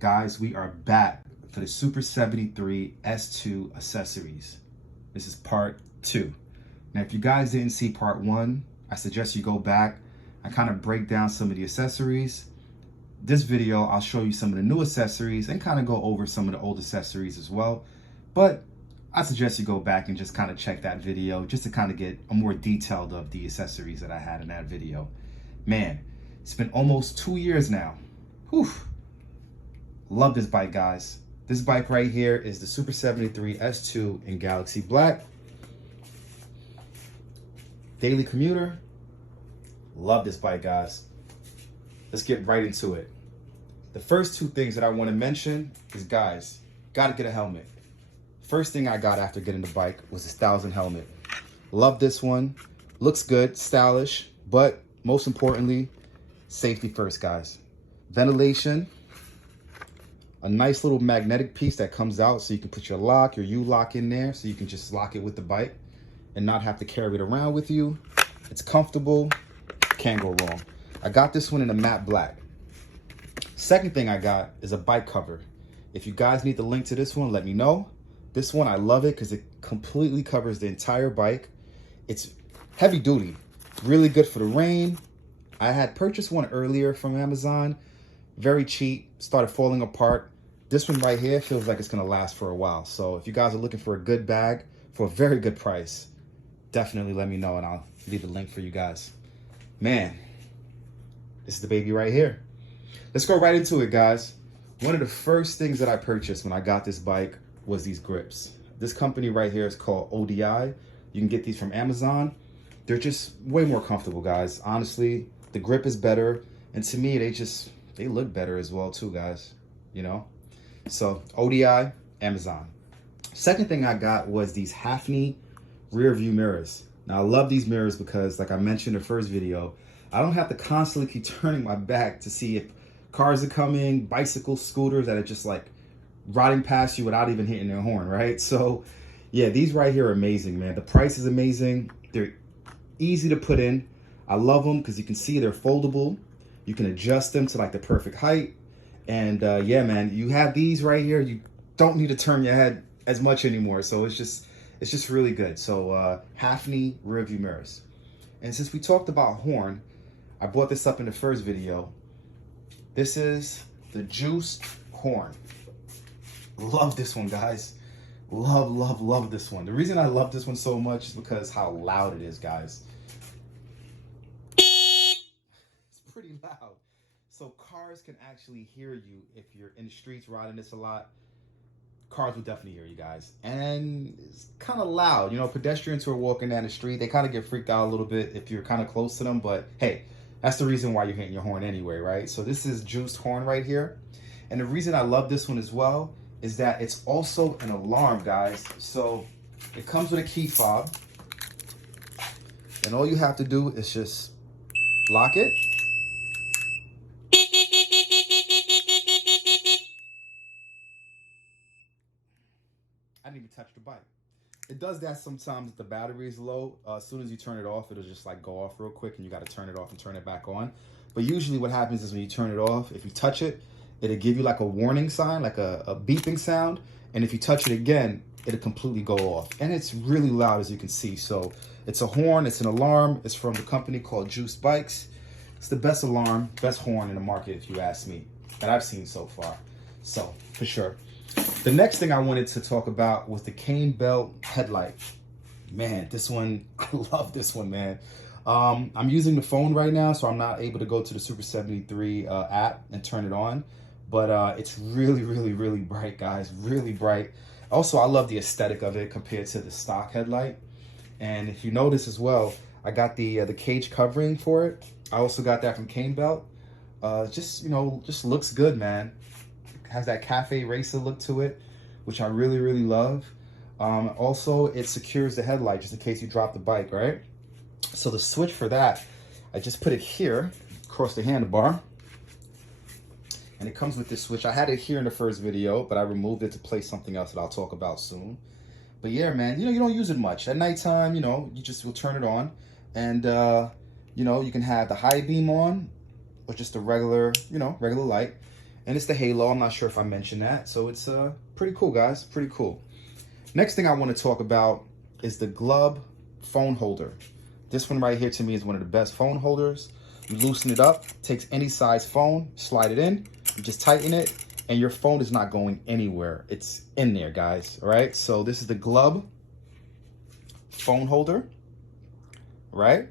Guys, we are back for the Super 73 S2 Accessories. This is part 2. Now, if you guys didn't see part 1, I suggest you go back. I kind of break down some of the accessories. This video, I'll show you some of the new accessories and kind of go over some of the old accessories as well. But I suggest you go back and just kind of check that video just to kind of get a more detailed of the accessories that I had in that video. Man, it's been almost 2 years now. Whew. Love this bike, guys. This bike right here is the Super 73 S2 in Galaxy Black. Daily commuter. Love this bike, guys. Let's get right into it. The first 2 things that I want to mention is, guys, gotta get a helmet. First thing I got after getting the bike was this 1000 helmet. Love this one. Looks good, stylish, but most importantly, safety first, guys. Ventilation. A nice little magnetic piece that comes out so you can put your lock, your U-lock in there so you can just lock it with the bike and not have to carry it around with you. It's comfortable, can't go wrong. I got this one in a matte black. Second thing I got is a bike cover. If you guys need the link to this one, let me know. This one, I love it because it completely covers the entire bike. It's heavy duty, really good for the rain. I had purchased one earlier from Amazon. Very cheap, started falling apart. This one right here feels like it's gonna last for a while. So if you guys are looking for a good bag for a very good price, definitely let me know and I'll leave the link for you guys. Man, this is the baby right here. Let's go right into it, guys. One of the first things that I purchased when I got this bike was these grips. This company right here is called ODI. You can get these from Amazon. They're just way more comfortable, guys. Honestly, the grip is better. And to me, they look better as well too, guys, you know? So ODI, Amazon. Second thing I got was these Hafni rear view mirrors. Now I love these mirrors because, like I mentioned in the first video, I don't have to constantly keep turning my back to see if cars are coming, bicycles, scooters that are just like riding past you without even hitting their horn, right? So yeah, these right here are amazing, man. The price is amazing. They're easy to put in. I love them because you can see they're foldable. You can adjust them to like the perfect height. And yeah, man, you have these right here. You don't need to turn your head as much anymore. So it's just really good. So Hafni rear view mirrors. And since we talked about horn, I brought this up in the first video. This is the Juiced horn. Love this one, guys. Love, love, love this one. The reason I love this one so much is because how loud it is, guys. Pretty loud, so cars can actually hear you. If you're in the streets riding this a lot, cars will definitely hear you, guys. And it's kind of loud, you know. Pedestrians who are walking down the street, they kind of get freaked out a little bit if you're kind of close to them, but hey, that's the reason why you're hitting your horn anyway, right? So this is Juiced horn right here. And the reason I love this one as well is that it's also an alarm, guys. So it comes with a key fob, and all you have to do is just lock it. I didn't even touch the bike. It does that sometimes if the battery is low. As soon as you turn it off, it'll just like go off real quick and you got to turn it off and turn it back on. But usually what happens is when you turn it off, if you touch it, it'll give you like a warning sign, like a beeping sound. And if you touch it again, it'll completely go off. And it's really loud, as you can see. So it's a horn, it's an alarm. It's from the company called Juiced Bikes. It's the best alarm, best horn in the market, if you ask me, that I've seen so far. So for sure. The next thing I wanted to talk about was the cane belt headlight. Man, this one, I love this one, man. I'm using the phone right now, so I'm not able to go to the Super 73 app and turn it on. But it's really, really, really bright, guys. Really bright. Also, I love the aesthetic of it compared to the stock headlight. And if you notice as well, I got the cage covering for it. I also got that from Cane Belt. Just, you know, just looks good, man. Has that cafe racer look to it, which I really, really love. Also, it secures the headlight just in case you drop the bike, right? So the switch for that, I just put it here across the handlebar. And it comes with this switch. I had it here in the first video, but I removed it to place something else that I'll talk about soon. But yeah, man, you know, you don't use it much. At nighttime, you know, you just will turn it on. And, you know, you can have the high beam on or just a regular, you know, regular light. And it's the halo. I'm not sure if I mentioned that. So it's pretty cool, guys. Pretty cool. Next thing I want to talk about is the glove phone holder. This one right here to me is one of the best phone holders. You loosen it up, takes any size phone, slide it in, you just tighten it, and your phone is not going anywhere. It's in there, guys, all right? So this is the glove phone holder, right?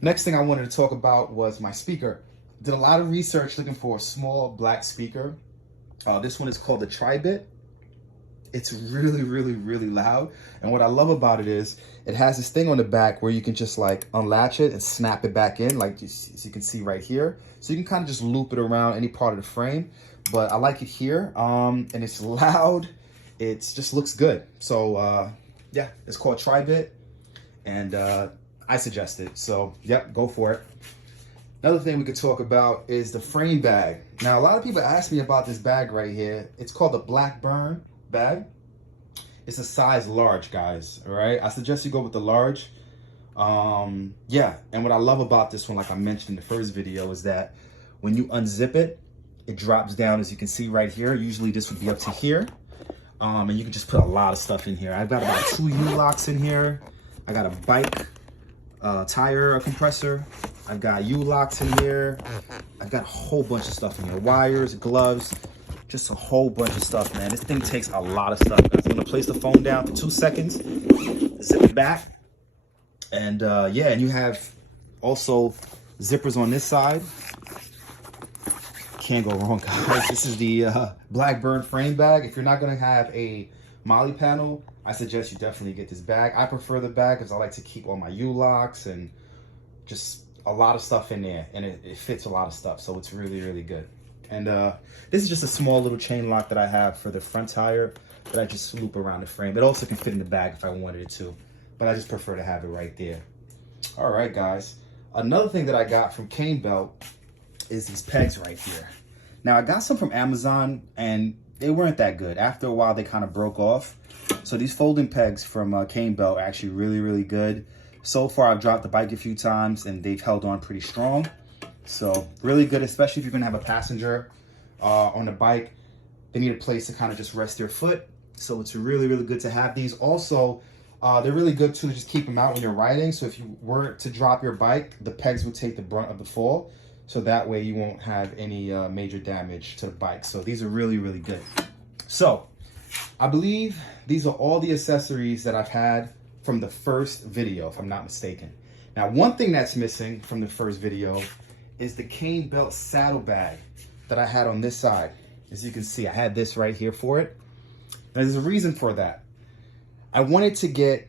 Next thing I wanted to talk about was my speaker. Did a lot of research looking for a small black speaker. This one is called the Tri-Bit. It's really, really, really loud. And what I love about it is it has this thing on the back where you can just like unlatch it and snap it back in, like as you can see right here. So you can kind of just loop it around any part of the frame. But I like it here, and it's loud. It just looks good. So yeah, it's called Tri-Bit, and I suggest it. So yep, go for it. Another thing we could talk about is the frame bag. Now, a lot of people ask me about this bag right here. It's called the Blackburn bag. It's a size large, guys, all right? I suggest you go with the large. Yeah, and what I love about this one, like I mentioned in the first video, is that when you unzip it, it drops down, as you can see right here. Usually this would be up to here. And you can just put a lot of stuff in here. I've got about 2 U-locks in here. I got a bike tire compressor. I've got U-locks in here. I've got a whole bunch of stuff in here. Wires, gloves, just a whole bunch of stuff, man. This thing takes a lot of stuff, guys. I'm gonna place the phone down for 2 seconds, zip it back. And yeah, and you have also zippers on this side. Can't go wrong, guys. This is the Blackburn frame bag. If you're not gonna have a Molly panel, I suggest you definitely get this bag. I prefer the bag because I like to keep all my U-locks and just a lot of stuff in there, and it fits a lot of stuff, so it's really, really good. And this is just a small little chain lock that I have for the front tire that I just loop around the frame. It also can fit in the bag if I wanted it to, but I just prefer to have it right there. All right, guys. Another thing that I got from Cane Belt is these pegs right here. Now, I got some from Amazon, and they weren't that good. After a while, they kind of broke off. So these folding pegs from Cane Belt are actually really, really good. So far, I've dropped the bike a few times, and they've held on pretty strong. So really good, especially if you're gonna have a passenger on the bike. They need a place to kind of just rest their foot. So it's really, really good to have these. Also, they're really good too to just keep them out when you're riding. So if you were to drop your bike, the pegs will take the brunt of the fall. So that way you won't have any major damage to the bike. So these are really, really good. So I believe these are all the accessories that I've had from the first video, if I'm not mistaken. Now, one thing that's missing from the first video is the Cane Belt saddlebag that I had on this side. As you can see, I had this right here for it. Now, there's a reason for that. I wanted to get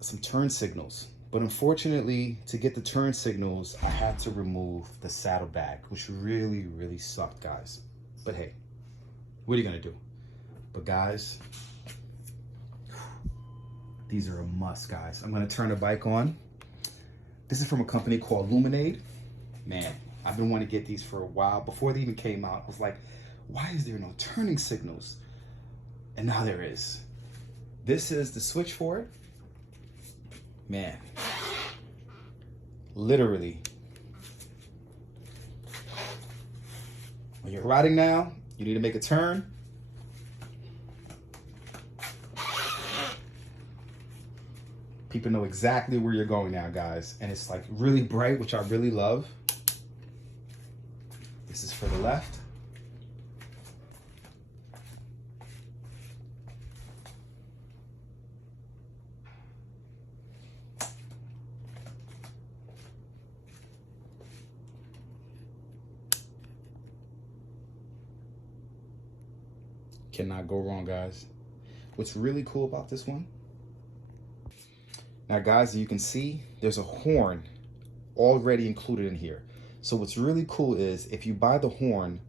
some turn signals, but unfortunately, to get the turn signals, I had to remove the saddlebag, which really, really sucked, guys. But hey, what are you gonna do? But guys, these are a must, guys. I'm gonna turn the bike on. This is from a company called Luminade. Man, I've been wanting to get these for a while. Before they even came out, I was like, why is there no turning signals? And now there is. This is the switch for it. Man, literally. When you're riding now, you need to make a turn. People know exactly where you're going now, guys. And it's like really bright, which I really love. This is for the left. Cannot go wrong, guys. What's really cool about this one? Now, guys, you can see there's a horn already included in here. So what's really cool is if you buy the horn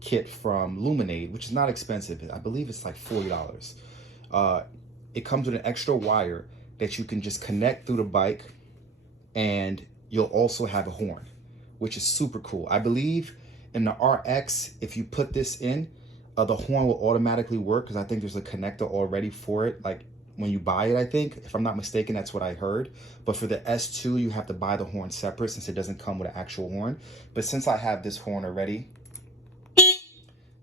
kit from Luminade, which is not expensive, I believe it's like $40. It comes with an extra wire that you can just connect through the bike, and you'll also have a horn, which is super cool. I believe in the RX, if you put this in, the horn will automatically work because I think there's a connector already for it, like when you buy it, I think. If I'm not mistaken, that's what I heard. But for the S2, you have to buy the horn separate since it doesn't come with an actual horn. But since I have this horn already,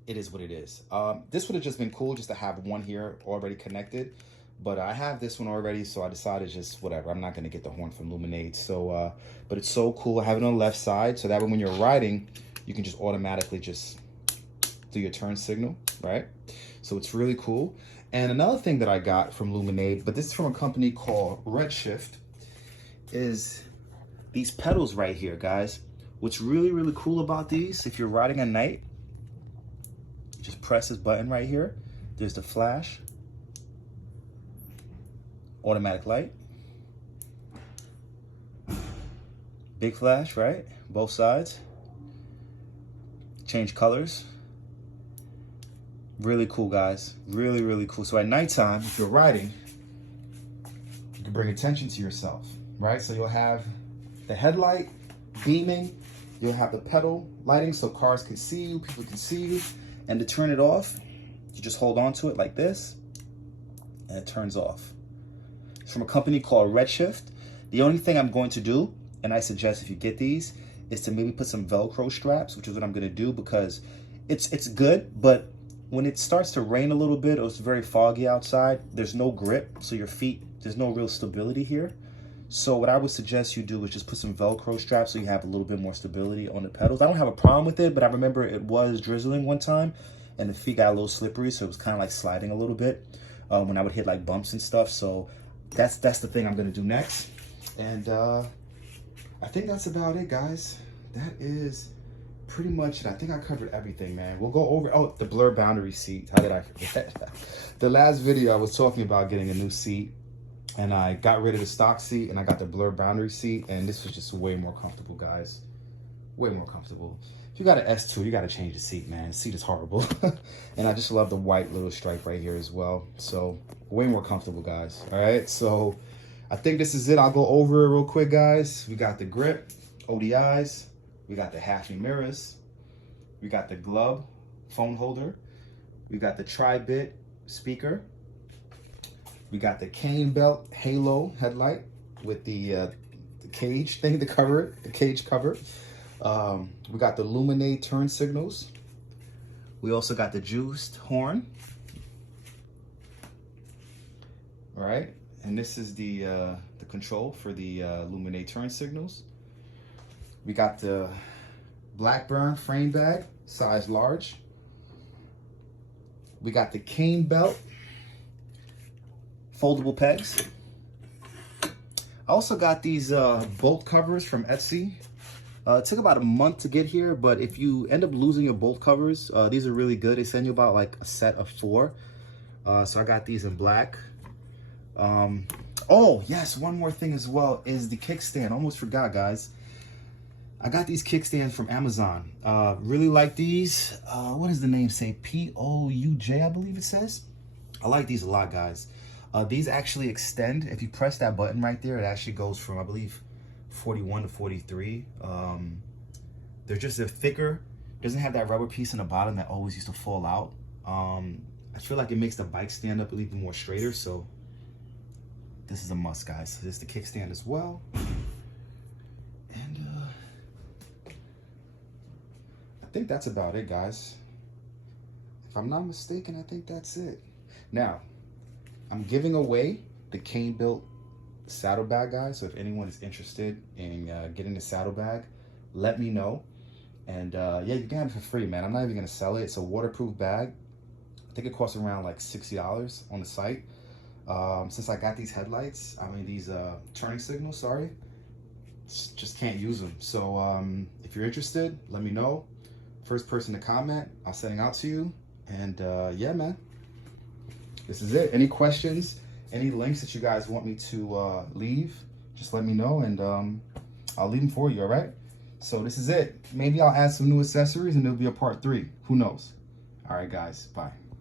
it is what it is. This would have just been cool just to have one here already connected, but I have this one already, so I decided just whatever. I'm not gonna get the horn from Luminate. So, but it's so cool. I have it on the left side, so that way when you're riding, you can just automatically just do your turn signal, right? So it's really cool. And another thing that I got from Luminate, but this is from a company called Redshift, is these pedals right here, guys. What's really, really cool about these, if you're riding at night, you just press this button right here. There's the flash, automatic light, big flash, right? Both sides. Change colors. Really cool, guys. Really, really cool. So at nighttime, if you're riding, you can bring attention to yourself, right? So you'll have the headlight beaming, you'll have the pedal lighting so cars can see you, people can see you. And to turn it off, you just hold on to it like this, and it turns off. It's from a company called Redshift. The only thing I'm going to do, and I suggest if you get these, is to maybe put some Velcro straps, which is what I'm gonna do, because it's good, but when it starts to rain a little bit or it's very foggy outside, there's no grip, so your feet, there's no real stability here. So what I would suggest you do is just put some Velcro straps so you have a little bit more stability on the pedals. I don't have a problem with it, but I remember it was drizzling one time and the feet got a little slippery, so it was kind of like sliding a little bit when I would hit like bumps and stuff. So that's the thing I'm gonna do next. And I think that's about it, guys. That is pretty much it. I think I covered everything, man. We'll go over, oh, the blur boundary seat. How did I forget that? The last video I was talking about getting a new seat, and I got rid of the stock seat and I got the blur boundary seat, and this was just way more comfortable, guys. Way more comfortable. If you got an S2, you got to change the seat, man. The seat is horrible. And I just love the white little stripe right here as well. So way more comfortable, guys. All right, so I think this is it. I'll go over it real quick, guys. We got the grip, ODIs. We got the Hafni mirrors. We got the glove phone holder. We got the tri-bit speaker. We got the cane belt halo headlight with the cage thing to cover it, the cage cover. We got the Luminate turn signals. We also got the juiced horn. All right, and this is the control for the Luminate turn signals. We got the Blackburn frame bag, size large. We got the cane belt, foldable pegs. I also got these bolt covers from Etsy. It took about a month to get here, but if you end up losing your bolt covers, these are really good. They send you about like a set of 4. So I got these in black. Oh, yes, one more thing as well is the kickstand. Almost forgot, guys. I got these kickstands from Amazon. Really like these. What does the name say? P-O-U-J, I believe it says. I like these a lot, guys. These actually extend. If you press that button right there, it actually goes from, I believe, 41 to 43. They're thicker. Doesn't have that rubber piece in the bottom that always used to fall out. I feel like it makes the bike stand up a little bit more straighter. So this is a must, guys. So this is the kickstand as well. And I think that's about it, guys. If I'm not mistaken, I think that's it. Now, I'm giving away the cane built saddlebag, guys. So if anyone is interested in getting the saddlebag, let me know. And yeah, you can have it for free, man. I'm not even gonna sell it. It's a waterproof bag. I think it costs around like $60 on the site. Since I got these headlights, I mean these turning signals, sorry, just can't use them. So if you're interested, let me know. First person to comment, I'll send it out to you. And yeah, man, this is it. Any questions, any links that you guys want me to leave, just let me know, and I'll leave them for you, all right? So this is it. Maybe I'll add some new accessories and there'll be a part 3. Who knows? All right, guys, bye.